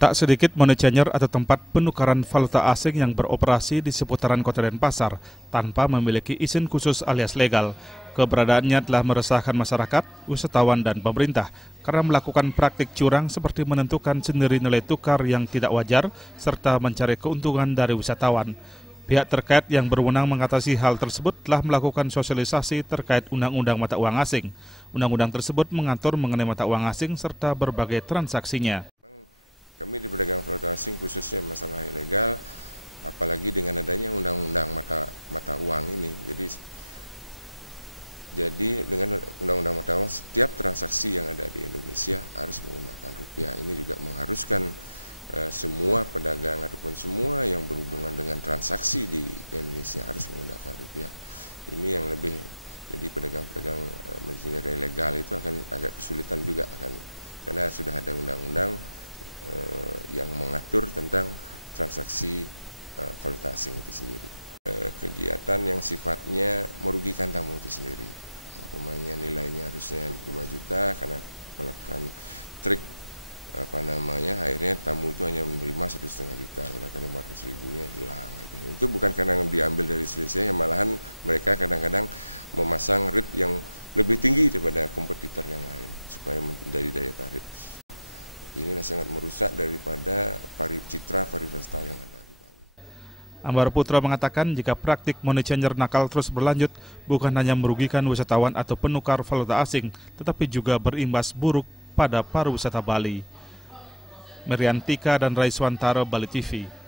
Tak sedikit money changer atau tempat penukaran valuta asing yang beroperasi di seputaran Kota Denpasar tanpa memiliki izin khusus alias legal. Keberadaannya telah meresahkan masyarakat, wisatawan, dan pemerintah karena melakukan praktik curang seperti menentukan sendiri nilai tukar yang tidak wajar serta mencari keuntungan dari wisatawan. Pihak terkait yang berwenang mengatasi hal tersebut telah melakukan sosialisasi terkait Undang-Undang Mata Uang Asing. Undang-undang tersebut mengatur mengenai mata uang asing serta berbagai transaksinya. Ambar Putra mengatakan jika praktik money changer nakal terus berlanjut, bukan hanya merugikan wisatawan atau penukar valuta asing, tetapi juga berimbas buruk pada pariwisata Bali. Meriantika dan Raiswantara, Bali TV.